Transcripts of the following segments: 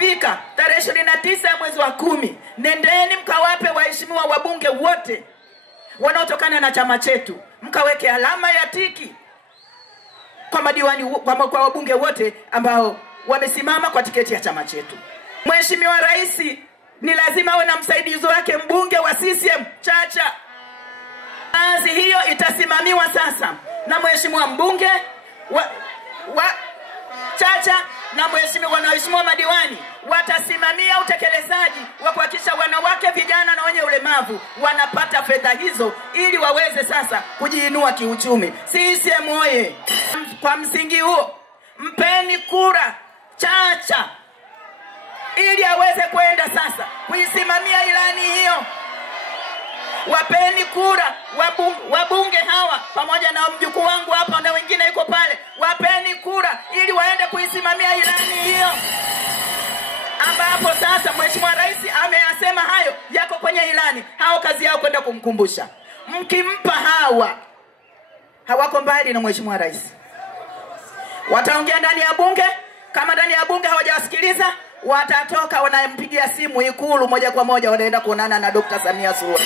Inapofika tarehe 29 mwezi wa 10, nendeni mkawape waheshimiwa wabunge wote wanaotokana na chama chetu, mkaweke alama ya tiki kwa madiwani, kwa wabunge wote ambao wamesimama kwa tiketi ya chama chetu. Mheshimiwa Rais ni lazima awe na msaidizi wake mbunge wa CCM Chacha. Kazi hiyo itasimamiwa sasa na mheshimiwa mbunge wa Chacha na waheshimiwa madiwani watasimamia utekelezaji wa kuhakikisha wanawake, vijana na wenye ulemavu wanapata fedha hizo ili waweze sasa kujiinua kiuchumi. CCM oye! Kwa msingi huo, mpeni kura Chacha ili aweze kwenda sasa kuisimamia ilani hiyo. Wapeni kura wabunge hawa pamoja na mjukuu wangu hapa na wengine yuko pale. Wapeni kura ili waende kuisimamia ilani hiyo, ambapo sasa Mheshimiwa Rais ameyasema hayo yako kwenye ilani. Hao kazi yao kwenda kumkumbusha. Mkimpa hawako mbali na Mheshimiwa Rais. Wataongea ndani ya bunge, kama ndani ya bunge hawajawasikiliza, watatoka wanampigia simu Ikulu moja kwa moja, wanaenda kuonana na Dr. Samia Suluhu.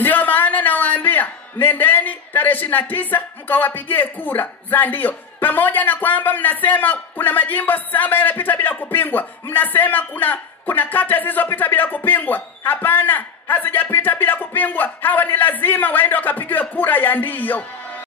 Ndio maana nawaambia, nendeni tarehe 29 mkawapigie kura za ndio. Pamoja na kwamba mnasema kuna majimbo 7 yanapita bila kupingwa, mnasema kuna kata zilizopita bila kupingwa. Hapana, hazijapita bila kupingwa. Hawa ni lazima waende wakapigiwe kura ya ndio.